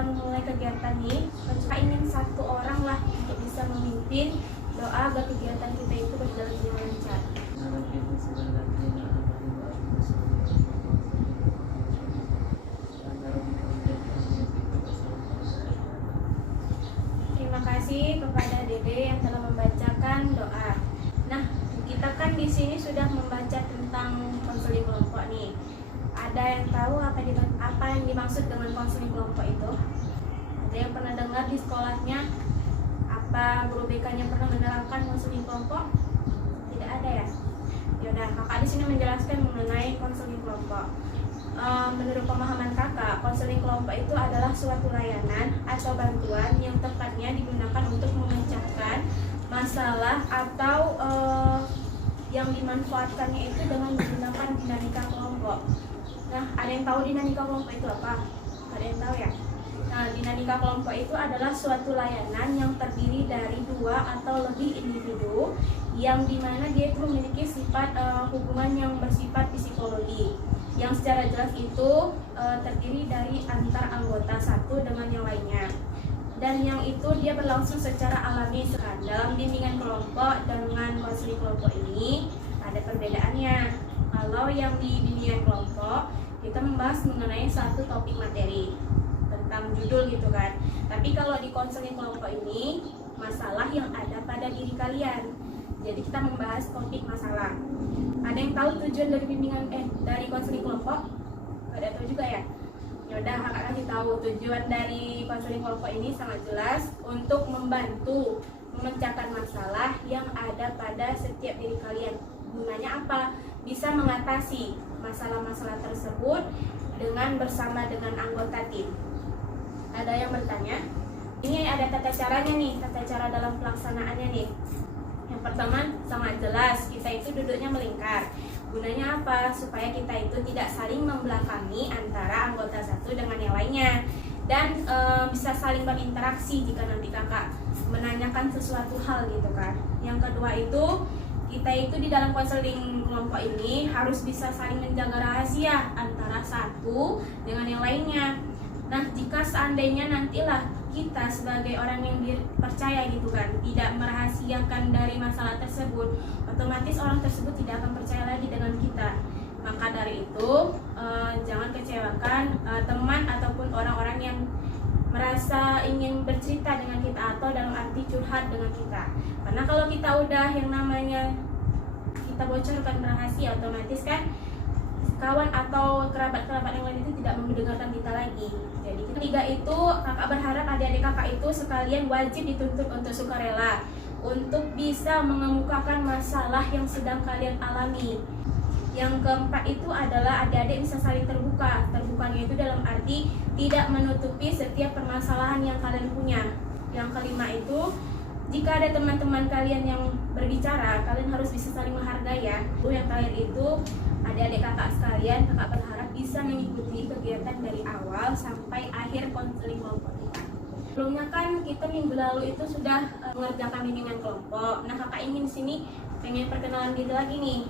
kita memulai kegiatan ini, kita ingin satu orang lah untuk bisa memimpin doa agar kegiatan kita itu berjalan dengan lancar. Terima kasih kepada Dede yang telah membacakan doa. Nah, kita kan di sini sudah membaca tentang konseling kelompok nih. Ada yang tahu apa yang dimaksud dengan konseling kelompok itu? Ada yang pernah dengar di sekolahnya? Apa guru BK-nya pernah menerangkan konseling kelompok? Tidak ada ya? Yaudah, kakak di sini menjelaskan mengenai konseling kelompok. Menurut pemahaman kakak, konseling kelompok itu adalah suatu layanan atau bantuan yang tepatnya digunakan untuk memecahkan masalah atau yang dimanfaatkannya itu dengan menggunakan dinamika kelompok. Nah, ada yang tahu dinamika kelompok itu apa? Ada yang tahu ya? Nah, dinamika kelompok itu adalah suatu layanan yang terdiri dari dua atau lebih individu yang dimana dia itu memiliki sifat hubungan yang bersifat psikologi, yang secara jelas itu terdiri dari antar anggota satu dengan yang lainnya, dan yang itu dia berlangsung secara alami. Dalam bimbingan kelompok dengan konseling kelompok ini ada perbedaannya. Kalau yang di bimbingan kelompok kita membahas mengenai satu topik materi tentang judul gitu kan, tapi kalau di konseling kelompok ini masalah yang ada pada diri kalian. Jadi kita membahas topik masalah. Ada yang tahu tujuan dari bimbingan dari konseling kelompok? Ada tahu juga ya? Yaudah, kakak kasih tahu. Tujuan dari konseling kelompok ini sangat jelas untuk membantu memecahkan masalah yang ada pada setiap diri kalian. Gunanya apa? Bisa mengatasi masalah-masalah tersebut dengan bersama dengan anggota tim. Ada yang bertanya? Ini ada tata caranya nih, tata cara dalam pelaksanaannya nih. Yang pertama sangat jelas, kita itu duduknya melingkar. Gunanya apa? Supaya kita itu tidak saling membelakangi antara anggota satu dengan yang lainnya, dan bisa saling berinteraksi jika nanti kakak menanyakan sesuatu hal gitu kan. Yang kedua itu, kita itu di dalam konseling kelompok ini harus bisa saling menjaga rahasia antara satu dengan yang lainnya. Nah, jika seandainya nantilah kita sebagai orang yang dipercaya gitu kan tidak merahasiakan dari masalah tersebut, otomatis orang tersebut tidak akan percaya lagi dengan kita. Maka dari itu jangan kecewakan teman ataupun orang-orang yang merasa ingin bercerita dengan kita atau dalam arti curhat dengan kita. Karena kalau kita udah yang namanya kita bocorkan rahasia, otomatis kan kawan atau kerabat-kerabat yang lain itu tidak mendengarkan kita lagi. Jadi ketiga itu, kakak berharap adik-adik kakak itu sekalian wajib dituntut untuk sukarela untuk bisa mengemukakan masalah yang sedang kalian alami. Yang keempat itu adalah adik-adik bisa saling terbuka. Terbukanya itu dalam arti tidak menutupi setiap permasalahan yang kalian punya. Yang kelima itu, jika ada teman-teman kalian yang berbicara, kalian harus bisa saling menghargai ya. Yang terakhir itu, adik-adik kakak sekalian, kakak berharap bisa mengikuti kegiatan dari awal sampai akhir konseling kelompok kita. Sebelumnya kan kita minggu lalu itu sudah mengerjakan bimbingan kelompok. Nah, kakak ingin di sini pengen perkenalan diri lagi nih.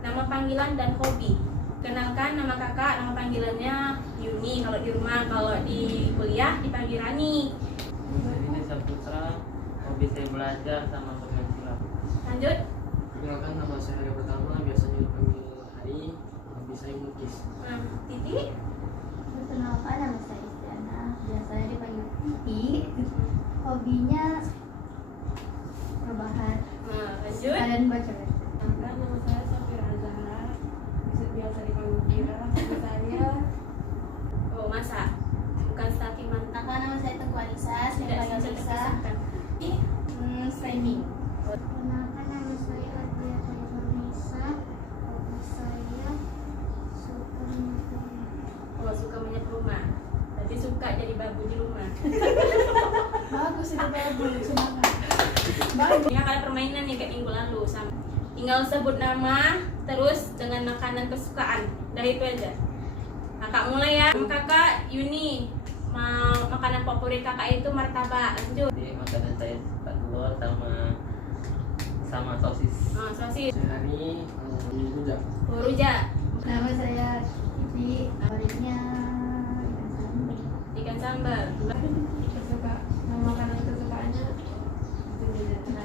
Nama panggilan dan hobi. Kenalkan, nama kakak, nama panggilannya Yuni kalau di rumah, kalau di kuliah dipanggil Rani. Ini Saputra, hobi saya belajar sama bermain film. Lanjut. Perkenalkan, nama saya Hari Pertama, biasanya dipanggil Hari, hobi saya melukis. Titi. Perkenalkan, nama saya Istiana, biasanya dipanggil Titi. Hobinya rebahan. Lanjut. Kalian baca. Nama saya Safira Azhara, biasa dipanggil Kira. Saya Masa bukan Staki Mantap. Nama saya Teguh Anissa, saya Tidak panggil bisa Nisa. terpisahkan. Streaming. Perkenalkan, nama saya Adria Nisa. Hobi saya suka menyetir. Suka menyetir rumah. Berarti suka jadi babu di rumah. Bagus itu bagus, semangat. Ini kalian permainan nih kayak minggu lalu sama. Tinggal sebut nama terus dengan makanan kesukaan. Dari itu aja. Kakak mulai ya. Kakak Yuni. Makanan favorit kakak itu martabak. Lanjut. Jadi makanan saya suka telur sama sosis. Sosis. Saya Hari, hobi rujak. Rujak. Nama saya Titi, favoritnya ikan sambal. ikan sambal. Kesuka makanan kesukaannya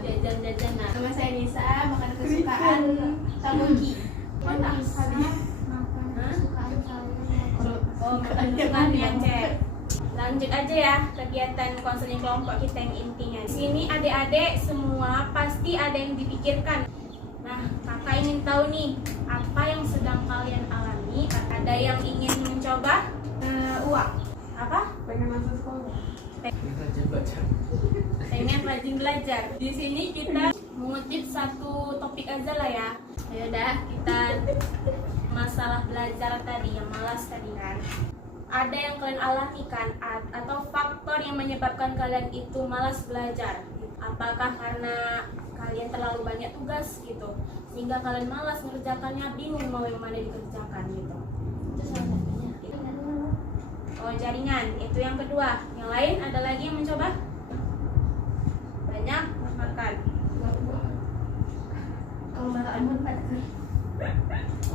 Jajan-jajan. Nah, Nama saya Nisa, makanan kesukaan taboki. Makan kesukaan saya. oh makan kesukaan ya cek. Lanjut aja ya kegiatan konseling kelompok kita yang intinya. Di sini adik-adik semua pasti ada yang dipikirkan. Nah, kakak ingin tahu nih apa yang sedang kalian alami. Ada yang ingin mencoba uang? Apa? pengen masuk sekolah. Rajin baca. Pengen rajin belajar. Di sini kita mengutip satu topik aja lah ya. Ya udah, kita masalah belajar tadi yang malas tadi kan. Ada yang kalian alami kan atau faktor yang menyebabkan kalian itu malas belajar? Apakah karena kalian terlalu banyak tugas gitu sehingga kalian malas mengerjakannya, bingung mau yang mana dikerjakan gitu? Itu salah satunya. Oh, jaringan itu yang kedua. Yang lain ada lagi yang mencoba? Banyak makan. Kalau makan pun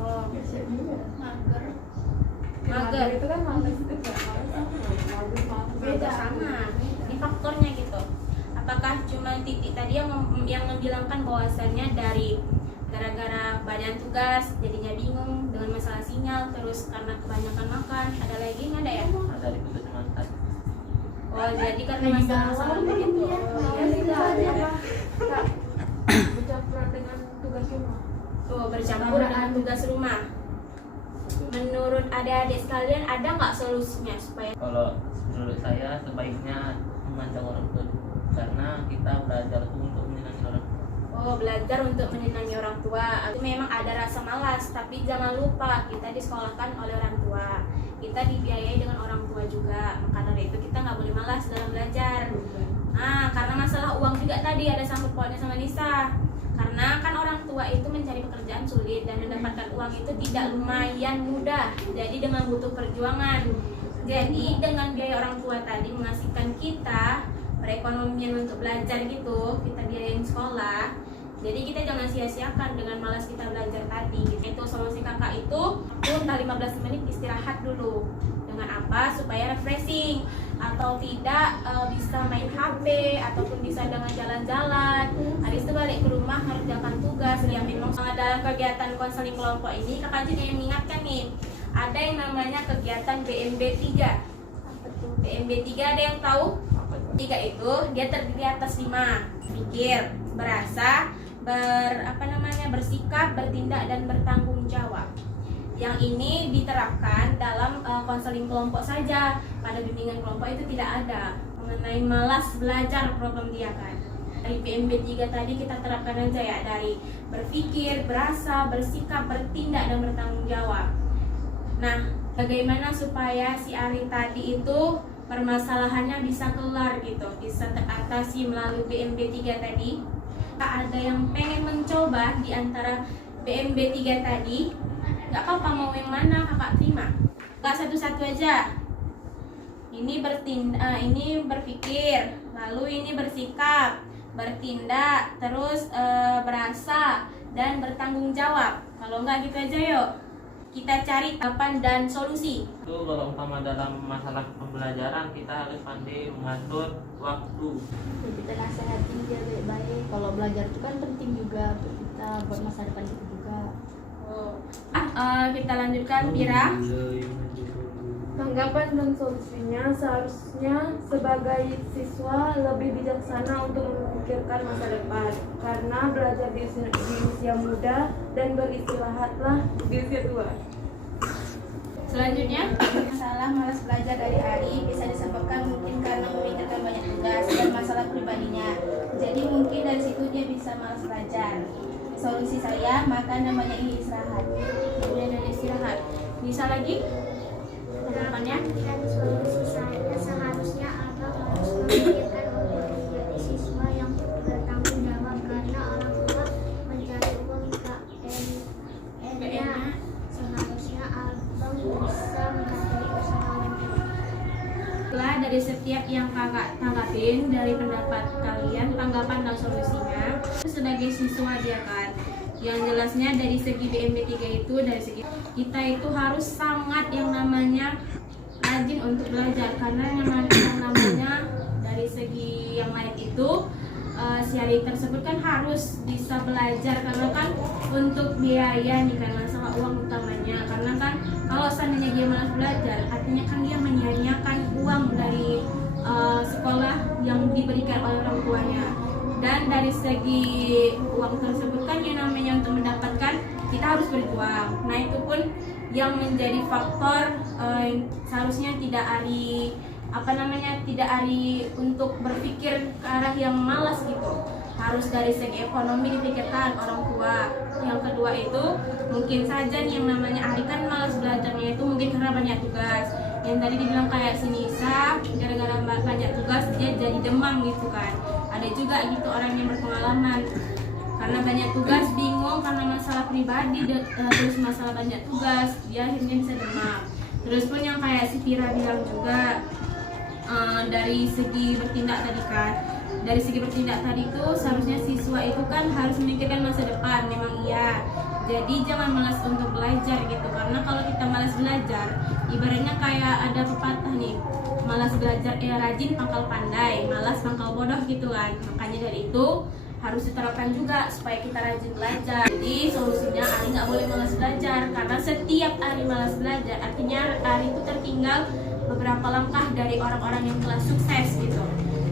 Oh, mager. mager. Itu kan malas juga. Beda sama. Ini faktornya gitu. Apakah cuma titik tadi yang membilangkan bahwasannya dari gara-gara banyak tugas jadinya bingung dengan masalah sinyal, terus karena kebanyakan makan, ada lagi nggak ada ya? Ada di putus mantan. Oh, jadi karena masalah begitu. Oh, iya. Bercampur dengan tugas rumah. Tuh, bercampur dengan tugas rumah. Menurut adik-adik sekalian ada nggak solusinya supaya Kalau menurut saya sebaiknya memandang orang tua dulu. Karena kita belajar tuh untuk menyenangi orang tua. Oh, belajar untuk menyenangi orang tua. Itu memang ada rasa malas, tapi jangan lupa kita disekolahkan oleh orang tua. Kita dibiayai dengan orang tua juga. Maka dari itu kita nggak boleh malas dalam belajar. Nah, karena masalah uang juga tadi ada sangkut pautnya sama Nisa. Karena kan orang tua itu mencari pekerjaan sulit dan mendapatkan uang itu tidak lumayan mudah. Jadi dengan butuh perjuangan. Jadi dengan biaya orang tua tadi mengasihkan kita perekonomian untuk belajar gitu, kita biayain sekolah. Jadi kita jangan sia-siakan dengan malas kita belajar tadi. Itu solusi kakak itu entah 15 menit istirahat dulu. Dengan apa? Supaya refreshing. Atau tidak bisa main HP ataupun bisa dengan jalan-jalan. Habis itu balik ke rumah mengerjakan tugas. Ya memang dalam kegiatan konseling kelompok ini kakak juga yang mengingatkan nih, ada yang namanya kegiatan BMB 3. BMB 3 ada yang tahu? 3 itu dia terdiri atas 5. Pikir, berasa, bersikap, bertindak, dan bertanggung jawab. Yang ini diterapkan dalam konseling kelompok saja. Pada bimbingan kelompok itu tidak ada mengenai malas belajar problem dia kan. Dari PMB 3 tadi kita terapkan aja ya, dari berpikir, berasa, bersikap, bertindak, dan bertanggung jawab. Nah, bagaimana supaya si Ari tadi itu permasalahannya bisa kelar gitu, bisa teratasi melalui BMB 3 tadi? Ada yang pengen mencoba di antara BMB 3 tadi? Gak apa-apa, mau yang mana kakak terima. Gak satu-satu aja. Ini ini berpikir, lalu ini bersikap, bertindak, terus berasa, dan bertanggung jawab. Kalau enggak gitu aja yuk. Kita cari kapan dan solusi. Itu kalau umpama dalam masalah pembelajaran kita harus pandai mengatur waktu. Kita nasihatin dia baik-baik. Kalau belajar itu kan penting juga untuk kita buat masa depan kita juga. Kita lanjutkan, Pira. Tanggapan dan solusinya seharusnya sebagai siswa lebih bijaksana untuk memikirkan masa depan, karena belajar di usia muda dan beristirahatlah di usia tua. Selanjutnya, Masalah malas belajar dari Ari bisa disebabkan mungkin karena memikirkan banyak tugas dan masalah pribadinya. Jadi mungkin dari situ dia bisa malas belajar. Solusi saya makan dan banyak istirahat. kemudian dan istirahat. Bisa lagi? Tanggapannya? Dan solusi saya seharusnya abang harus memikirkan untuk menjadi siswa yang bertanggung jawab, karena orang tua mencari uang KN-nya. Seharusnya abang bisa menghargai usaha orang tua. Setelah dari setiap yang kakak tanggapin dari pendapat kalian, tanggapan dan solusinya, sebagai siswa dia kan, yang jelasnya dari segi BMB 3 itu, dari segi kita itu harus sangat yang namanya rajin untuk belajar, karena yang namanya dari segi yang lain itu si adik tersebut kan harus bisa belajar, karena kan untuk biaya nih kan masalah uang utamanya. Karena kan kalau seandainya dia malas belajar, artinya kan dia menyia-nyiakan uang dari sekolah yang diberikan oleh orang tuanya. Dan dari segi uang tersebut kan yang namanya untuk mendapatkan, kita harus berjuang. Nah itu pun yang menjadi faktor seharusnya tidak ari untuk berpikir ke arah yang malas gitu. Harus dari segi ekonomi dipikirkan orang tua. Yang kedua itu mungkin saja nih yang namanya Ari kan malas belajarnya itu mungkin karena banyak tugas. Yang tadi dibilang kayak si Nisa, gara-gara banyak tugas dia jadi demam gitu kan. Ada juga gitu orang yang berpengalaman, karena banyak tugas bingung karena masalah pribadi terus masalah banyak tugas dia akhirnya bisa demam. Terus pun yang kayak si Tira bilang juga dari segi bertindak tadi kan, dari segi bertindak tadi itu seharusnya siswa itu kan harus memikirkan masa depan, memang iya. Jadi jangan malas untuk belajar gitu, karena kalau kita malas belajar ibaratnya kayak ada pepatah nih, malas belajar rajin pangkal pandai, malas pangkal bodoh gitu kan. Makanya dari itu harus diterapkan juga supaya kita rajin belajar. Jadi solusinya Ari nggak boleh malas belajar, karena setiap Ari malas belajar artinya Ari itu tertinggal beberapa langkah dari orang-orang yang telah sukses gitu.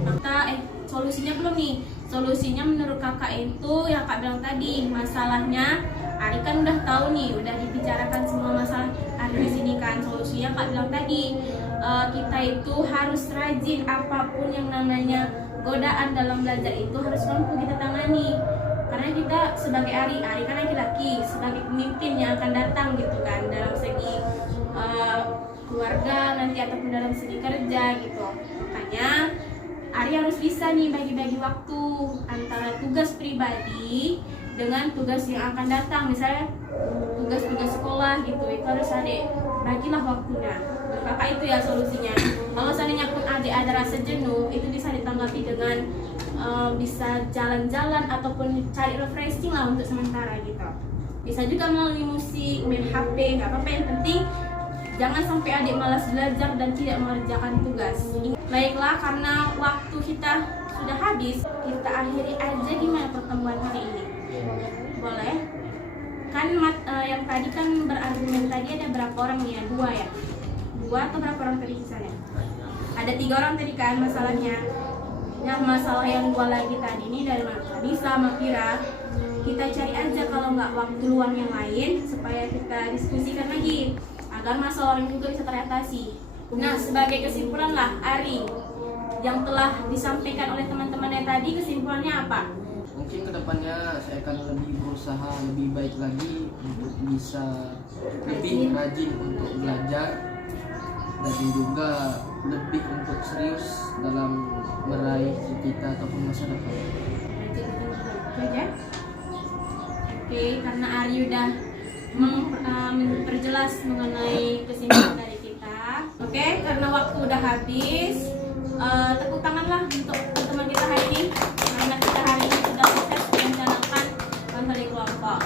Maka solusinya belum nih. Solusinya menurut kakak itu yang kak bilang tadi, masalahnya Ari kan udah tahu nih, udah dibicarakan semua masalah Ari di sini kan. Solusinya kak bilang tadi, kita itu harus rajin, apapun yang namanya godaan dalam belajar itu harus mampu kita tangani. Karena kita sebagai Ari kan laki-laki, sebagai pemimpin yang akan datang gitu kan, dalam segi keluarga nanti ataupun dalam segi kerja gitu. Makanya Ari harus bisa nih bagi-bagi waktu antara tugas pribadi dengan tugas yang akan datang, misalnya tugas-tugas sekolah gitu, itu harus adik bagilah waktunya. Kakak itu ya solusinya. Kalau seandainya pun adik ada rasa jenuh, itu bisa ditanggapi dengan bisa jalan-jalan ataupun cari refreshing lah untuk sementara gitu. Bisa juga melalui musik, main HP, nggak apa-apa, yang penting jangan sampai adik malas belajar dan tidak mengerjakan tugas. Baiklah, karena waktu kita sudah habis, kita akhiri aja gimana pertemuan hari ini. Boleh? Kan yang tadi kan berargumen tadi ada berapa orang nih ya? 2 ya? 2 atau berapa orang tadi misalnya? Ada 3 orang tadi kan masalahnya. Nah masalah yang 2 lagi tadi ini dari Nisa sama Kira. Kita cari aja kalau nggak waktu luang yang lain supaya kita diskusikan lagi agar masalah orang juga bisa teratasi. Nah sebagai kesimpulan lah Ari, yang telah disampaikan oleh teman-temannya tadi, kesimpulannya apa? Mungkin kedepannya saya akan lebih berusaha lebih baik lagi untuk bisa lebih rajin untuk belajar dan juga lebih untuk serius dalam meraih cita-cita ataupun masa depan. Oke, karena Ari udah memperjelas mengenai kesimpulan dari kita. Oke, karena waktu udah habis, tepuk tanganlah untuk teman kita hari ini, karena kita hari ini sudah sukses merencanakan konseli kelompok.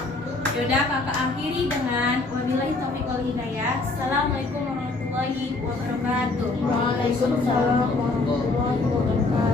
Yaudah, kakak akhiri dengan wabillahi taufiq wal hidayah. Assalamualaikum warahmatullahi wabarakatuh. Waalaikumsalam warahmatullahi wabarakatuh.